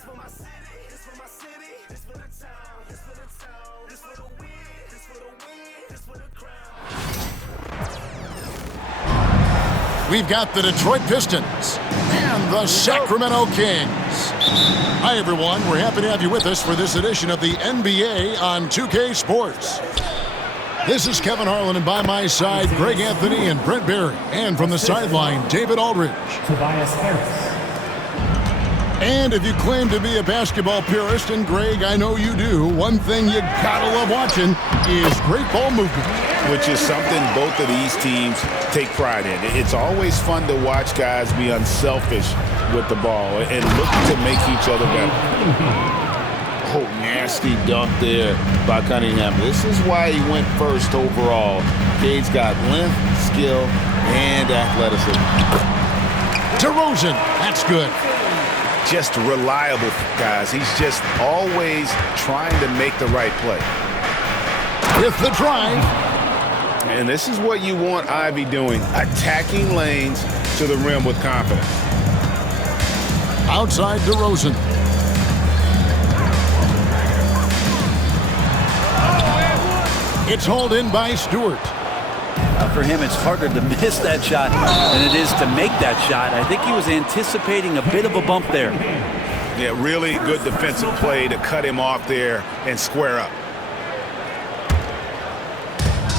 This for my city, this for my city, this for the town, this for the town, this for the win, this for the win, this for the crown. We've got the Detroit Pistons and the Sacramento Kings. Hi, everyone. We're happy to have you with us for this edition of the NBA on 2K Sports. This is Kevin Harlan, and by my side, Greg Anthony and Brent Barry. And from the sideline, David Aldridge. Tobias Harris. And if you claim to be a basketball purist, and Greg, I know you do, one thing you gotta love watching is great ball movement. Which is something both of these teams take pride in. It's always fun to watch guys be unselfish with the ball and look to make each other better. Oh, nasty dunk there by Cunningham. This is why he went first overall. Cade's got length, skill, and athleticism. DeRozan, that's good. Just reliable, guys. He's just always trying to make the right play. With the drive. And this is what you want Ivy doing, attacking lanes to the rim with confidence. Outside DeRozan. It's hauled in by Stewart. For him, it's harder to miss that shot than it is to make that shot. I think he was anticipating a bit of a bump there. Yeah, really good defensive play to cut him off there and square up.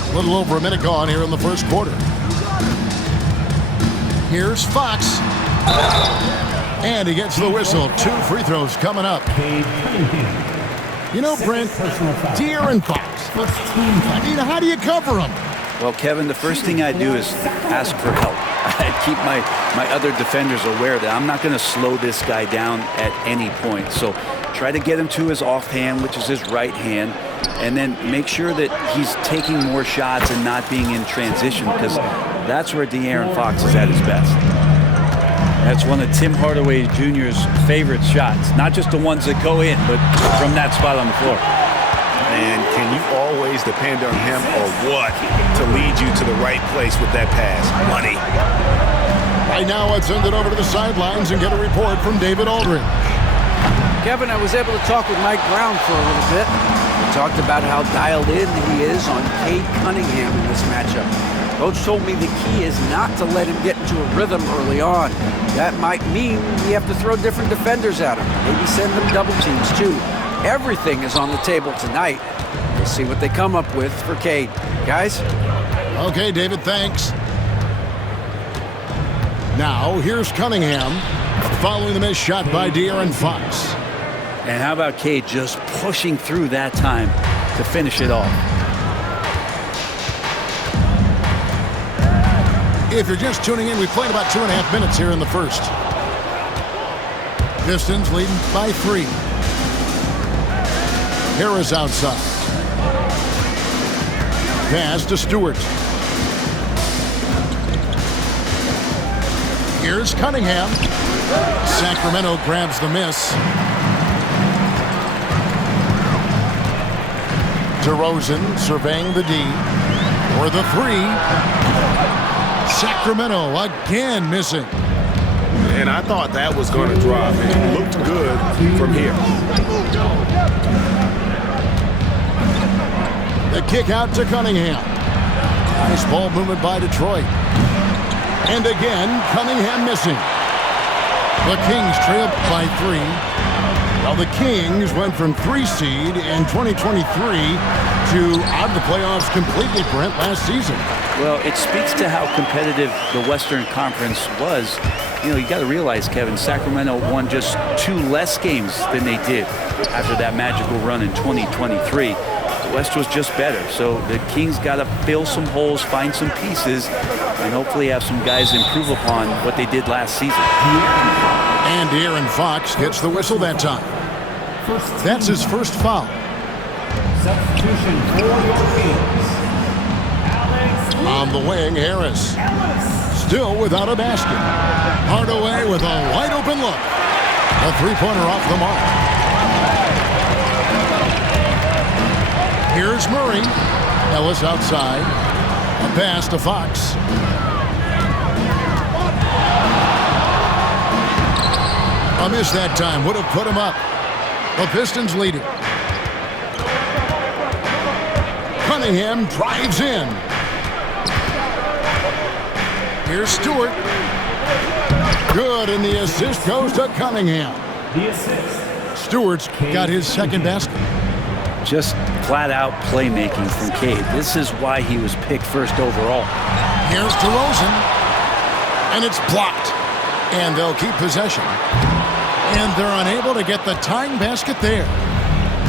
A little over a minute gone here in the first quarter. Here's Fox. And he gets the whistle. 2 free throws coming up. You know, Brent, De'Aaron Fox. I mean, how do you cover him? Well, Kevin, the first thing I do is ask for help. I keep my other defenders aware that I'm not going to slow this guy down at any point. So try to get him to his offhand, which is his right hand, and then make sure that he's taking more shots and not being in transition, because that's where De'Aaron Fox is at his best. That's one of Tim Hardaway Jr.'s favorite shots. Not just the ones that go in, but from that spot on the floor. And can you always depend on him or what to lead you to the right place with that pass? Money. Right now, let's send it over to the sidelines and get a report from David Aldridge. Kevin, I was able to talk with Mike Brown for a little bit. We talked about how dialed in he is on Cade Cunningham in this matchup. Coach told me the key is not to let him get into a rhythm early on. That might mean we have to throw different defenders at him. Maybe send them double teams too. Everything is on the table tonight. We'll see what they come up with for Cade. Guys? Okay, David, thanks. Now, here's Cunningham following the missed shot by De'Aaron Fox. And how about Cade just pushing through that time to finish it off? If you're just tuning in, we've played about 2.5 minutes here in the first. Pistons leading by 3. Harris outside. Pass to Stewart. Here's Cunningham. Sacramento grabs the miss. DeRozan surveying the D. For the 3. Sacramento again missing. And I thought that was going to drop. It looked good from here. The kick out to Cunningham. Nice ball movement by Detroit. And again, Cunningham missing. The Kings trail by 3. Well, the Kings went from 3 seed in 2023 to out of the playoffs completely, Brent, last season. Well, it speaks to how competitive the Western Conference was. You know, you got to realize, Kevin, Sacramento won just 2 less games than they did after that magical run in 2023. The West was just better, so the Kings got to fill some holes, find some pieces, and hopefully have some guys improve upon what they did last season. And De'Aaron Fox gets the whistle that time. That's his first foul. Substitution for your Kings. On the wing, Harris. Still without a basket. Hardaway with a wide open look. A 3-pointer off the mark. Here's Murray. Ellis outside. A pass to Fox. A miss that time would have put him up. The Pistons lead it. Cunningham drives in. Here's Stewart. Good, and the assist goes to Cunningham. The assist. Stewart's got his second basket. Just flat-out playmaking from Cade. This is why he was picked first overall. Here's DeRozan. And it's blocked. And they'll keep possession. And they're unable to get the tying basket there.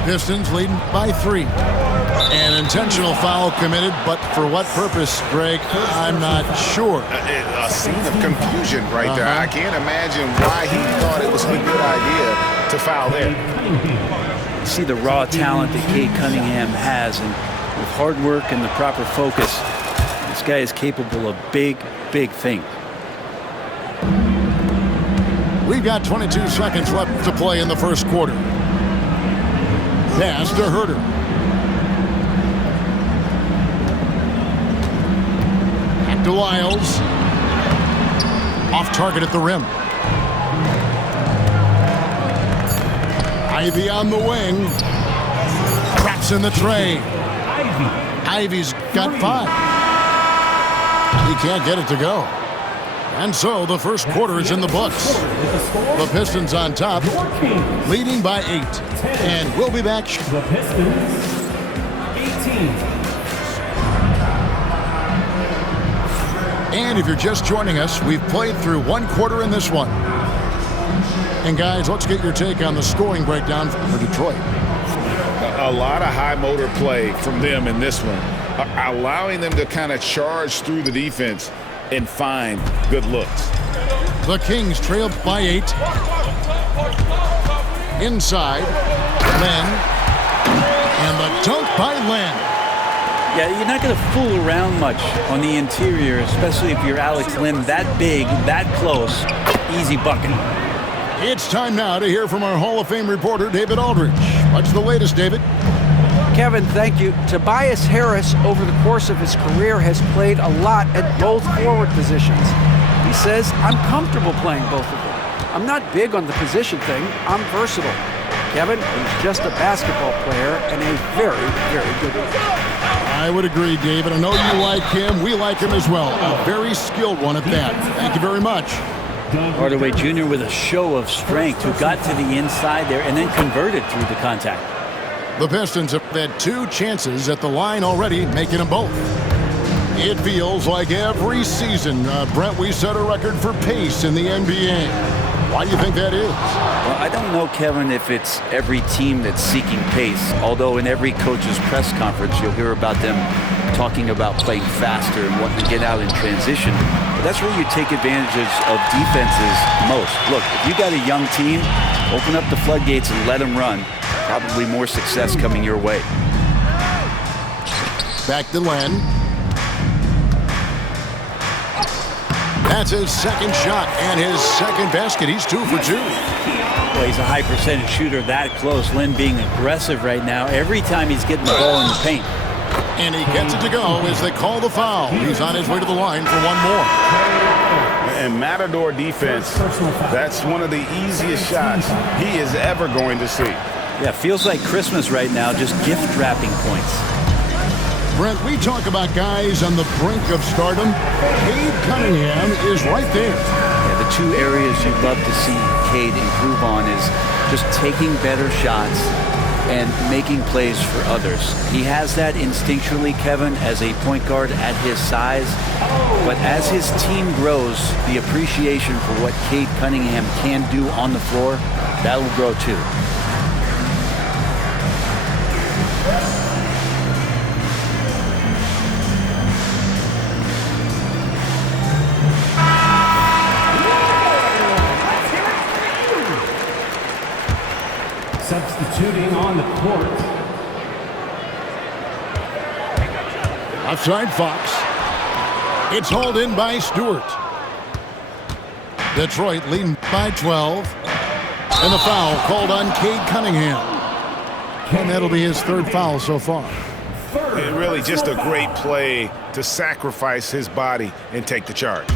Pistons leading by 3. An intentional foul committed, but for what purpose, Greg? I'm not sure. A scene of confusion right there. I can't imagine why he thought it was a good idea to foul there. See the raw talent that Cade Cunningham has, and with hard work and the proper focus, this guy is capable of big, big things. We've got 22 seconds left to play in the first quarter. Pass to Herter. Back to Lyles. Off target at the rim. Ivy on the wing. Traps in the tray. Ivy's got 5. He can't get it to go. And so the first quarter is in the books. The Pistons on top, leading by 8. And we'll be back. The Pistons, 18. And if you're just joining us, we've played through one quarter in this one. And guys, let's get your take on the scoring breakdown for Detroit. A lot of high motor play from them in this one, allowing them to kind of charge through the defense and find good looks. The Kings trail by 8. Inside, Len. And the dunk by Len. Yeah, you're not going to fool around much on the interior, especially if you're Alex Len, that big, that close, easy bucket. It's time now to hear from our Hall of Fame reporter, David Aldridge. What's the latest, David? Kevin, thank you. Tobias Harris, over the course of his career, has played a lot at both forward positions. He says, I'm comfortable playing both of them. I'm not big on the position thing. I'm versatile. Kevin, he's just a basketball player and a very, very good one. I would agree, David. I know you like him. We like him as well. A very skilled one at that. Thank you very much. Hardaway Jr. with a show of strength who got to the inside there and then converted through the contact. The Pistons have had 2 chances at the line already, making them both. It feels like every season, Brent, we set a record for pace in the NBA. Why do you think that is? Well, I don't know, Kevin, if it's every team that's seeking pace, although in every coach's press conference you'll hear about them talking about playing faster and wanting to get out in transition. But that's where you take advantages of defenses most. Look, if you got a young team, open up the floodgates and let them run. Probably more success coming your way. Back to Len. That's his second shot and his second basket. He's 2 for 2. Well, he's a high percentage shooter that close. Len being aggressive right now every time he's getting the ball in the paint. And he gets it to go as they call the foul. He's on his way to the line for one more. And Matador defense, that's one of the easiest shots he is ever going to see. Yeah, feels like Christmas right now, just gift wrapping points. Brent, we talk about guys on the brink of stardom. Cade Cunningham is right there. Yeah, the 2 areas you'd love to see Cade improve on is just taking better shots and making plays for others. He has that instinctually, Kevin, as a point guard at his size. But as his team grows, the appreciation for what Cade Cunningham can do on the floor, that will grow too. Substituting on the court. Outside Fox. It's hauled in by Stewart. Detroit leading by 12. And the foul called on Cade Cunningham. And that'll be his 3rd foul so far. Really just a great play to sacrifice his body and take the charge.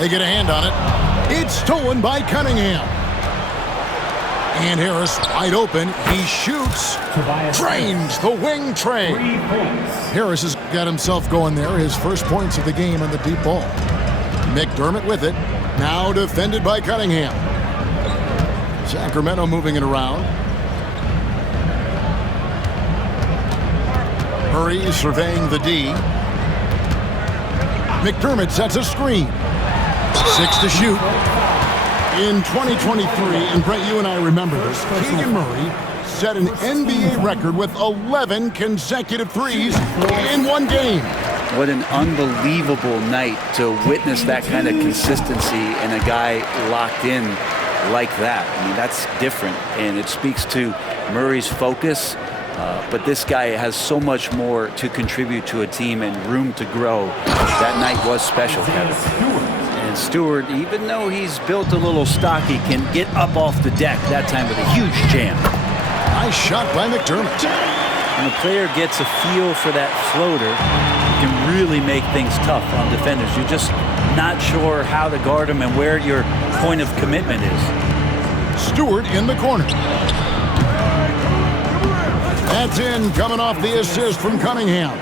They get a hand on it. It's stolen by Cunningham. And Harris wide open. He shoots. Drains the wing tray. 3 points. Harris has got himself going there. His first points of the game on the deep ball. McDermott with it. Now defended by Cunningham. Sacramento moving it around. Murray surveying the D. McDermott sets a screen. 6 to shoot. In 2023, and Brett, you and I remember this, Keegan Murray set an NBA record with 11 consecutive threes in one game. What an unbelievable night to witness that kind of consistency and a guy locked in like that. I mean, that's different, and it speaks to Murray's focus. But this guy has so much more to contribute to a team and room to grow. That night was special, Kevin. And Stewart, even though he's built a little stocky, can get up off the deck that time with a huge jam. Nice shot by McDermott. When a player gets a feel for that floater, it can really make things tough on defenders. You're just not sure how to guard him and where your point of commitment is. Stewart in the corner. That's in, coming off the assist from Cunningham.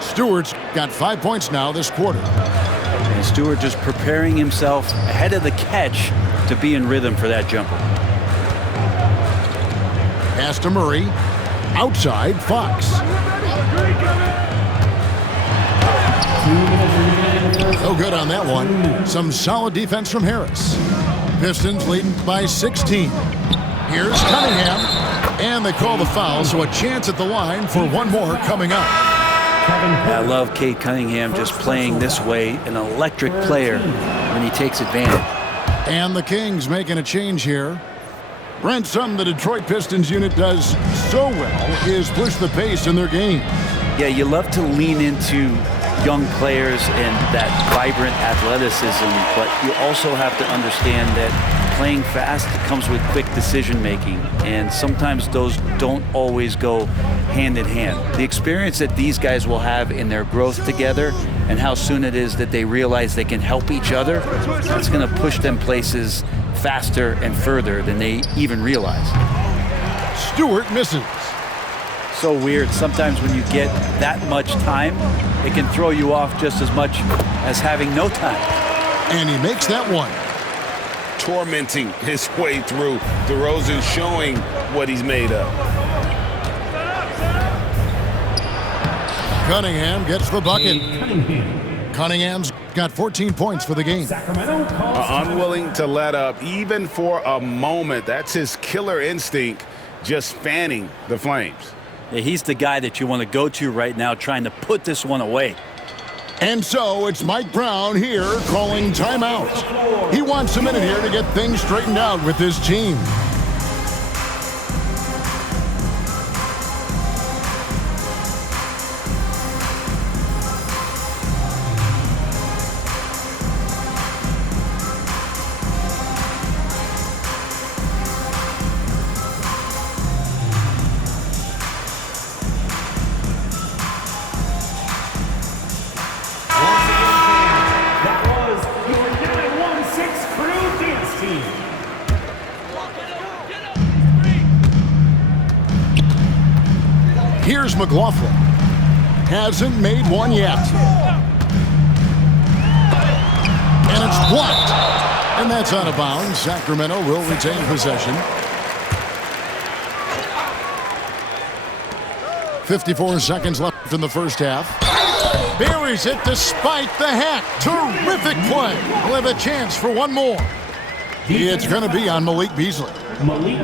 Stewart's got 5 points now this quarter. And Stewart just preparing himself ahead of the catch to be in rhythm for that jumper. Pass to Murray. Outside, Fox. No good on that one. Some solid defense from Harris. Pistons leading by 16. Here's Cunningham. And they call the foul, so a chance at the line for one more coming up. I love Cade Cunningham just playing this way, an electric player when he takes advantage. And the Kings making a change here. Brent, something the Detroit Pistons unit does so well is push the pace in their game. Yeah, you love to lean into young players and that vibrant athleticism, but you also have to understand that playing fast comes with quick decision making, and sometimes those don't always go hand in hand. The experience that these guys will have in their growth together and how soon it is that they realize they can help each other, it's going to push them places faster and further than they even realize. Stewart misses. So weird. Sometimes when you get that much time, it can throw you off just as much as having no time. And he makes that one. Tormenting his way through. DeRozan showing what he's made of. Cunningham gets the bucket. Cunningham's got 14 points for the game. Sacramento calls Unwilling to let up even for a moment. That's his killer instinct, just fanning the flames. Yeah, he's the guy that you want to go to right now trying to put this one away. And so it's Mike Brown here calling timeout. He wants a minute here to get things straightened out with his team. That was your Unit 1-6 crew dance team. Here's McLaughlin. Hasn't made one yet. And it's blocked. And that's out of bounds. Sacramento will retain possession. 54 seconds left in the first half. Buries it despite the hack. Terrific play. We'll have a chance for one more. It's going to be on Malik Beasley.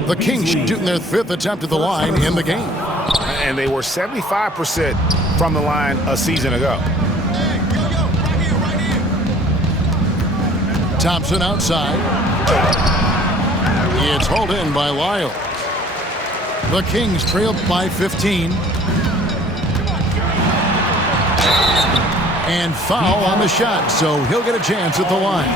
The Kings shooting their 5th attempt at the line in the game. And they were 75% from the line a season ago. Thompson outside. It's hauled in by Lyles. The Kings trail by 15. And foul on the shot, so he'll get a chance at the line.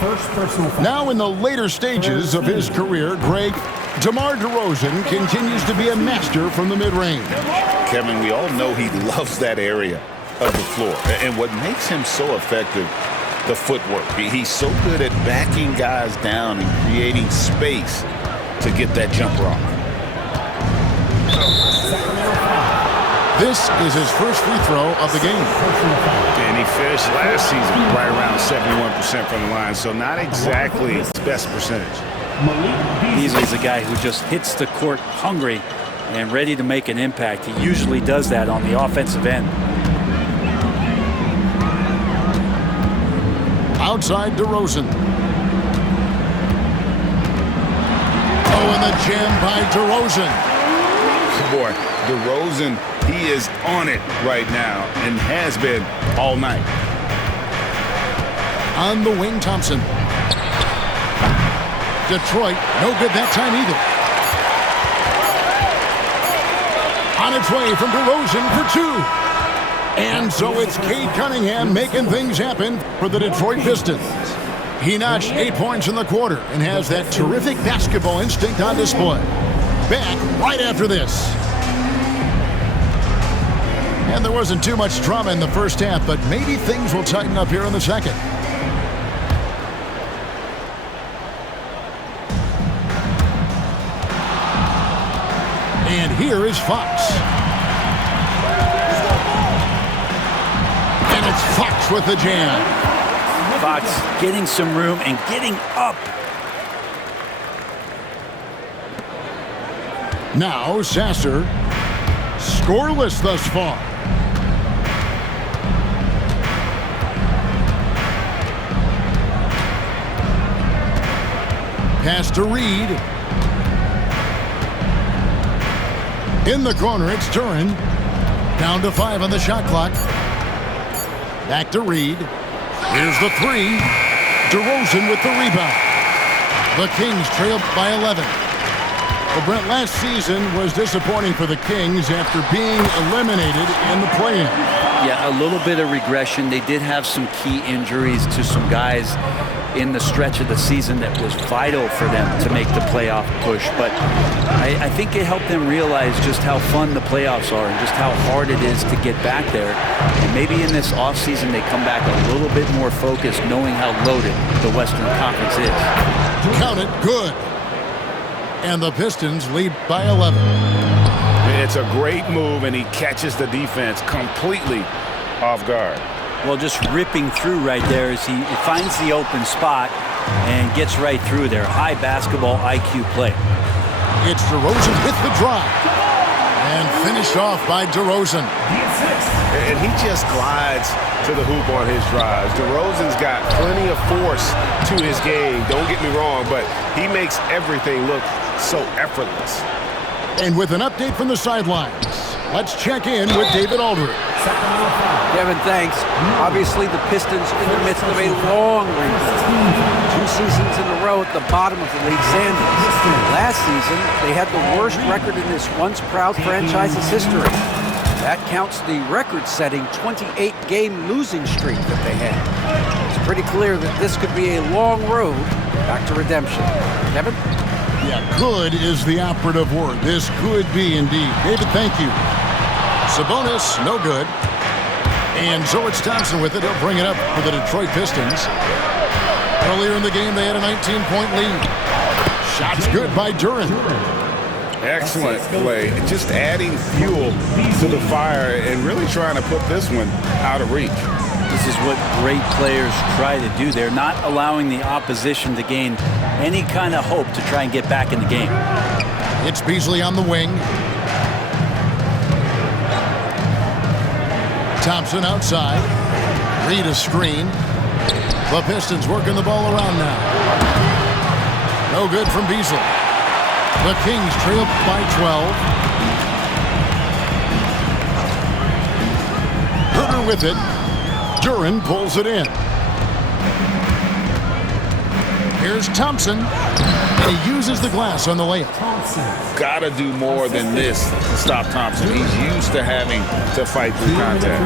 First personal foul. Now in the later stages of his career, Greg, DeMar DeRozan continues to be a master from the mid-range. Kevin, we all know he loves that area of the floor. And what makes him so effective the footwork. He's so good at backing guys down and creating space to get that jumper off. This is his first free throw of the game. And he finished last season right around 71% from the line, so not exactly his best percentage. Beasley's a guy who just hits the court hungry and ready to make an impact. He usually does that on the offensive end. Outside DeRozan. Oh, and the jam by DeRozan. Boy, DeRozan, he is on it right now and has been all night. On the wing, Thompson. Detroit, no good that time either. On its way from DeRozan for two. And so it's Cade Cunningham making things happen for the Detroit Pistons. He notched 8 points in the quarter and has that terrific basketball instinct on display. Back right after this. And there wasn't too much drama in the first half, but maybe things will tighten up here in the second. And here is Fox. And it's Fox with the jam. Fox getting some room and getting up. Now Sasser, scoreless thus far. Pass to Reed. In the corner, it's Duren. Down to 5 on the shot clock. Back to Reed. Here's the three. DeRozan with the rebound. The Kings trail by 11. Well, Brent, last season was disappointing for the Kings after being eliminated in the play-in. Yeah, a little bit of regression. They did have some key injuries to some guys in the stretch of the season that was vital for them to make the playoff push. But I think it helped them realize just how fun the playoffs are and just how hard it is to get back there. And maybe in this offseason they come back a little bit more focused, knowing how loaded the Western Conference is. Count it, good. And the Pistons lead by 11. It's a great move, and he catches the defense completely off guard. Well, just ripping through right there as he finds the open spot and gets right through there. High basketball IQ play. It's DeRozan with the drive. And finished off by DeRozan. And he just glides to the hoop on his drives. DeRozan's got plenty of force to his game. Don't get me wrong, but he makes everything look so effortless. And with an update from the sidelines, let's check in with David Aldridge. Kevin, thanks. Obviously, the Pistons in the midst of a long rebuild. 2 seasons in a row at the bottom of the league standings. Last season, they had the worst record in this once proud franchise's history. That counts the record-setting 28-game losing streak that they had. It's pretty clear that this could be a long road back to redemption. Kevin? Yeah, good is the operative word. This could be indeed. David, thank you. Sabonis, no good. And so it's Thompson with it. He'll bring it up for the Detroit Pistons. Earlier in the game, they had a 19-point lead. Shots good by Duren. Excellent play. Just adding fuel to the fire and really trying to put this one out of reach. This is what great players try to do. They're not allowing the opposition to gain any kind of hope to try and get back in the game. It's Beasley on the wing. Thompson outside. Reed a screen. The Pistons working the ball around now. No good from Beasley. The Kings trail by 12. Huerter with it. Duren pulls it in. Here's Thompson. And he uses the glass on the layup. Got to do more than this to stop Thompson. He's used to having to fight through contact.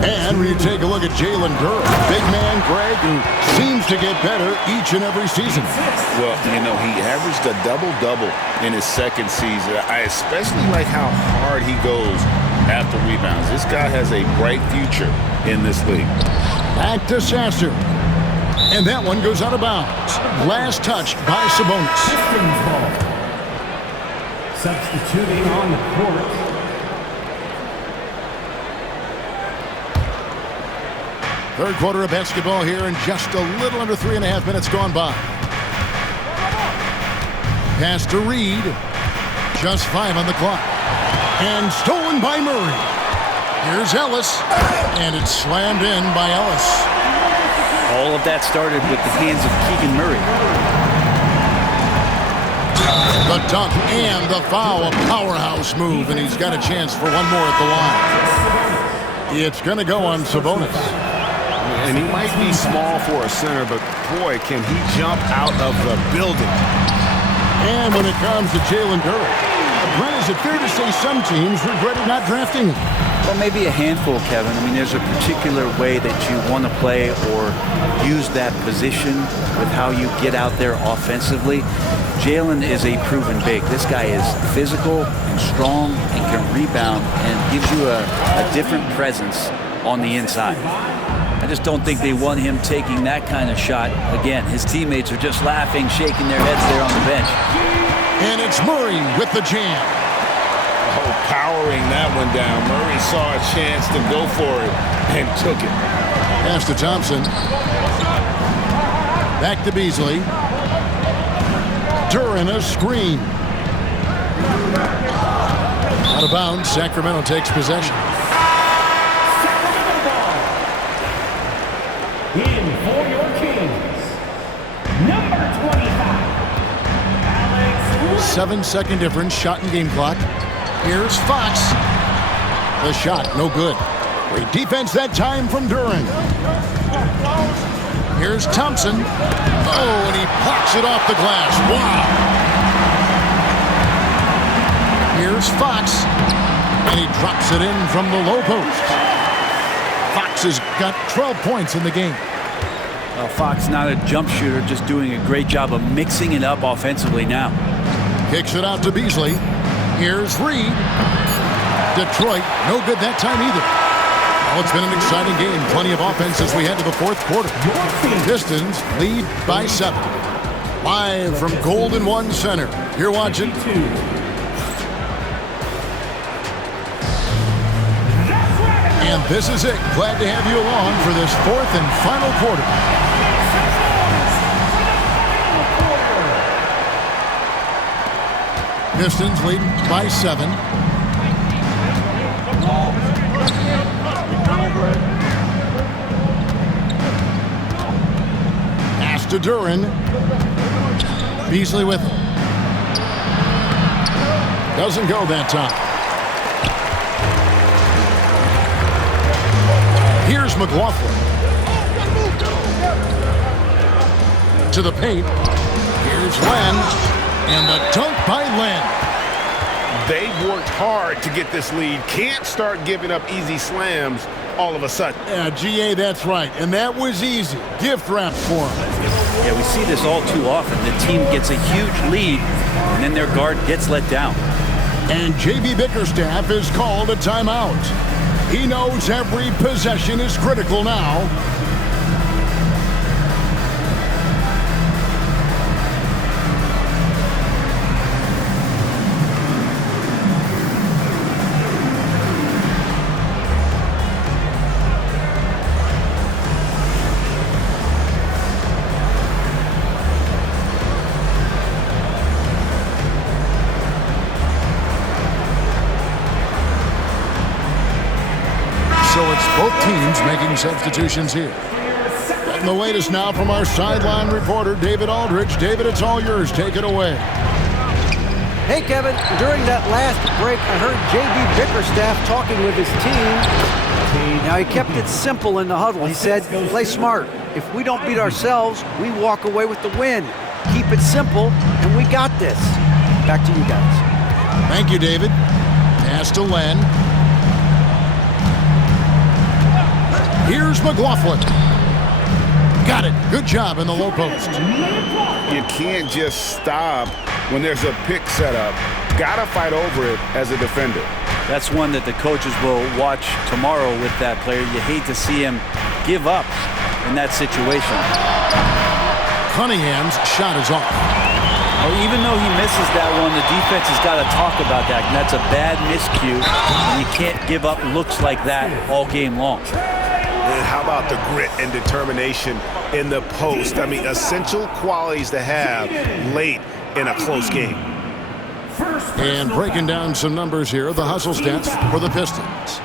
And when you take a look at Jalen Duren, big man Greg, who seems to get better each and every season. Well, you know, he averaged a double-double in his second season. I especially like how hard he goes after rebounds. This guy has a bright future in this league. Back to Sasser. And that one goes out of bounds. Last touch by Sabonis. Pistons ball. Substituting on the court. Third quarter of basketball here, and just a little under 3.5 minutes gone by. Pass to Reed. Just 5 on the clock. And stolen by Murray. Here's Ellis. And it's slammed in by Ellis. All of that started with the hands of Keegan Murray. The dunk and the foul. A powerhouse move, and he's got a chance for one more at the line. It's going to go on Sabonis. And he might be small for a center, but boy, can he jump out of the building. And when it comes to Jalen Duren, Brent, is it fair to say some teams regretted not drafting him? Well, maybe a handful, Kevin. I mean, there's a particular way that you want to play or use that position with how you get out there offensively. Jalen is a proven big. This guy is physical and strong and can rebound and gives you a different presence on the inside. I just don't think they want him taking that kind of shot. Again, his teammates are just laughing, shaking their heads there on the bench. And it's Murray with the jam. Oh, powering that one down. Murray saw a chance to go for it and took it. Pass to Thompson. Back to Beasley. Duren a screen. Out of bounds. Sacramento takes possession. In for your Kings, number 25, Alex. 7-second difference, shot and game clock. Here's Fox. The shot, no good. Great defense that time from Duren. Here's Thompson. Oh, and he plucks it off the glass. Wow. Here's Fox. And he drops it in from the low post. Fox has got 12 points in the game. Well, Fox not a jump shooter, just doing a great job of mixing it up offensively now. Kicks it out to Beasley. Here's Reed. Detroit, no good that time either. Well, it's been an exciting game. Plenty of offense as we head to the fourth quarter. Pistons lead by 7. Live from Golden One Center. You're watching. And this is it. Glad to have you along for this fourth and final quarter. Pistons leading by 7. Pass to Duren. Beasley with it. Doesn't go that time. Here's McLaughlin. To the paint. Here's Len. And the dunk by Len. They've worked hard to get this lead. Can't start giving up easy slams all of a sudden. Yeah, GA, that's right. And that was easy. Gift wrap for him. Yeah, we see this all too often. The team gets a huge lead, and then their guard gets let down. And J.B. Bickerstaff is called a timeout. He knows every possession is critical now. So it's both teams making substitutions here. And the latest now from our sideline reporter, David Aldridge. David, it's all yours. Take it away. Hey, Kevin, during that last break, I heard J.B. Bickerstaff talking with his team. Now, he kept it simple in the huddle. He said, play smart. If we don't beat ourselves, we walk away with the win. Keep it simple, and we got this. Back to you guys. Thank you, David. Pass to Len. Here's McLaughlin. Got it. Good job in the low post. You can't just stop when there's a pick set up. Gotta fight over it as a defender. That's one that the coaches will watch tomorrow with that player. You hate to see him give up in that situation. Cunningham's shot is off. Well, even though he misses that one, the defense has got to talk about that. And that's a bad miscue. And you can't give up looks like that all game long. And how about the grit and determination in the post? I mean, essential qualities to have late in a close game. And breaking down some numbers here, the hustle stats for the Pistons.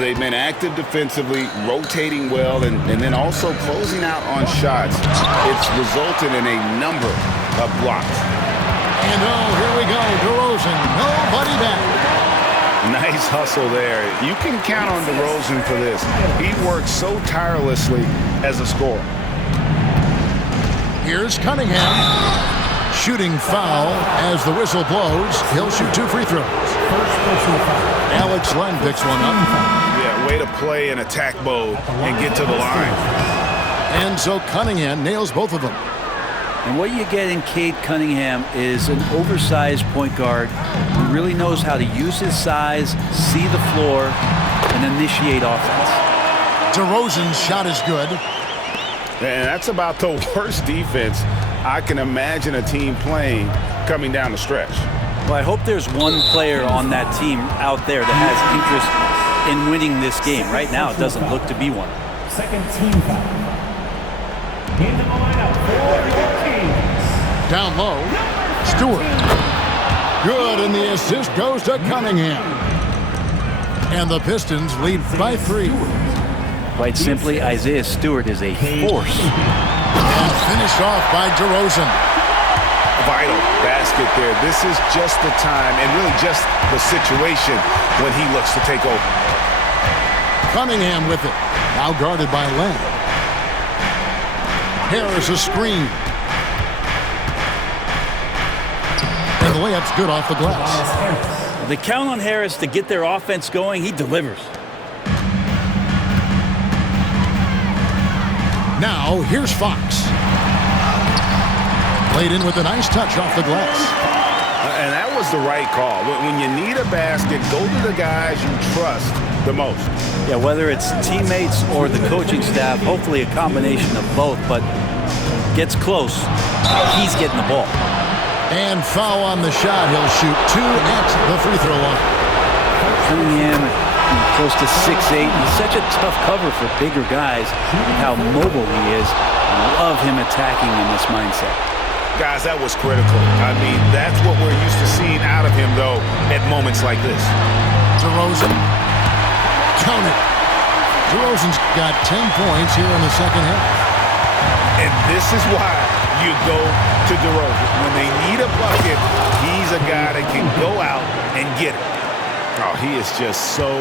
They've been active defensively, rotating well, and then also closing out on shots. It's resulted in a number of blocks. And here we go, DeRozan, nobody back. Nice hustle there. You can count on DeRozan for this. He works so tirelessly as a scorer. Here's Cunningham. Shooting foul as the whistle blows. He'll shoot 2 free throws. Alex Len picks one up. Yeah, way to play in attack mode and get to the line. And so Cunningham nails both of them. And what you get in Cade Cunningham is an oversized point guard who really knows how to use his size, see the floor, and initiate offense. DeRozan's shot is good. And that's about the worst defense I can imagine a team playing coming down the stretch. Well, I hope there's one player on that team out there that has interest in winning this game. Right now, it doesn't look to be one. Second team foul. Into the lineup for the Kings. Down low, Stewart. Good, and the assist goes to Cunningham. And the Pistons lead by 3. Quite simply, Isaiah Stewart is a force. And finished off by DeRozan. Vital basket there. This is just the time and really just the situation when he looks to take over. Cunningham with it. Now guarded by Len. Harris a screen. And the layup's good off the glass. They count on Harris to get their offense going. He delivers. Now, here's Fox. Played in with a nice touch off the glass. And that was the right call. When you need a basket, go to the guys you trust the most. Yeah, whether it's teammates or the coaching staff, hopefully a combination of both, but gets close, he's getting the ball. And foul on the shot. He'll shoot 2 at the free throw line. Cunningham close to 6'8". He's such a tough cover for bigger guys with how mobile he is. I love him attacking in this mindset. Guys, that was critical. I mean, that's what we're used to seeing out of him, though, at moments like this. DeRozan. Count it. DeRozan's got 10 points here in the second half. And this is why you go to DeRozan. When they need a bucket, he's a guy that can go out and get it. Oh, he is just so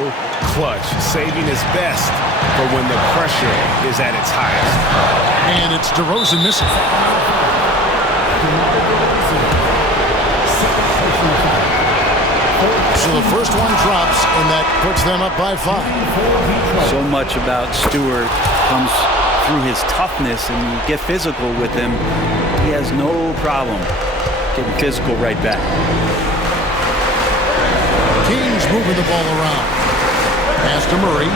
clutch, saving his best for when the pressure is at its highest. And it's DeRozan missing. So the first one drops, and that puts them up by 5. So much about Stewart comes through his toughness, and you get physical with him. He has no problem getting physical right back. Kings moving the ball around. Pass to Murray.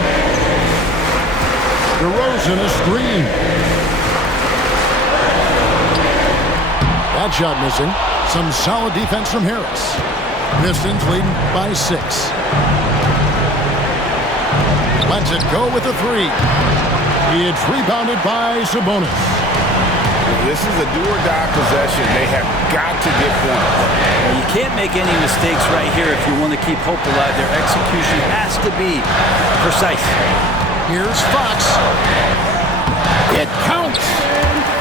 DeRozan a screen. That shot missing. Some solid defense from Harris. Pistons leading by 6. Lets it go with a 3. It's rebounded by Sabonis. This is a do-or-die possession. They have got to get points. Well, you can't make any mistakes right here if you want to keep hope alive. Their execution has to be precise. Here's Fox. It counts.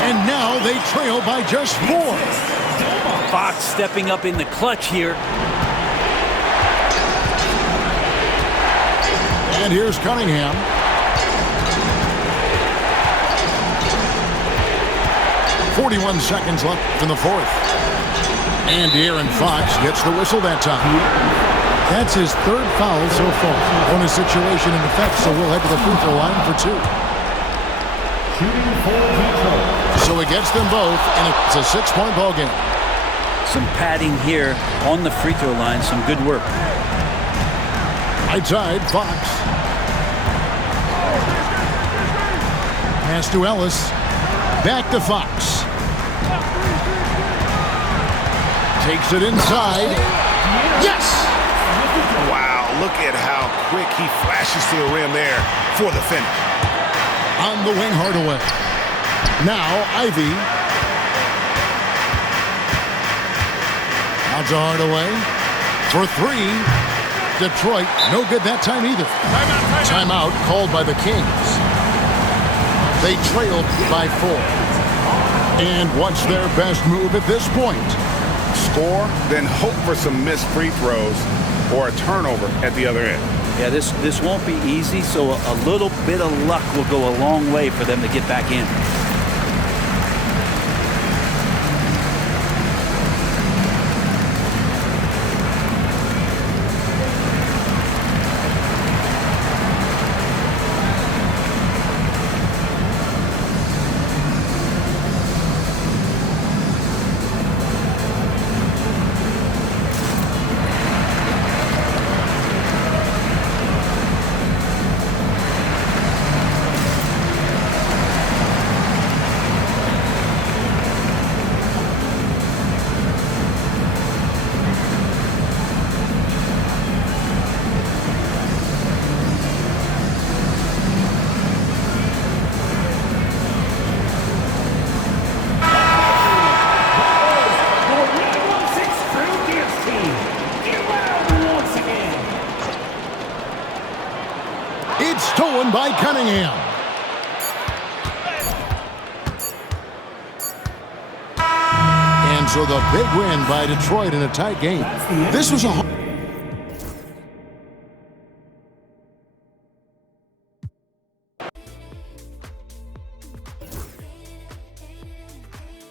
And now they trail by just 4. Fox stepping up in the clutch here. And here's Cunningham. .41 seconds left in the 4th. And De'Aaron Fox gets the whistle that time. That's his 3rd foul so far on a situation in effect, so we'll head to the free throw line for 2. So he gets them both, and it's a 6-point ball game. Some padding here on the free throw line. Some good work. Right side, Fox. Pass to Ellis. Back to Fox. Takes it inside. Yes! Wow, look at how quick he flashes to the rim there for the finish. On the wing, Hardaway. Now, Ivy. Out to Hardaway. For three. Detroit, no good that time either. Timeout called by the Kings. They trailed by 4. And what's their best move at this point? Score, then hope for some missed free throws or a turnover at the other end. Yeah, this won't be easy, so a little bit of luck will go a long way for them to get back in. It's stolen by Cunningham. And so the big win by Detroit in a tight game. This was a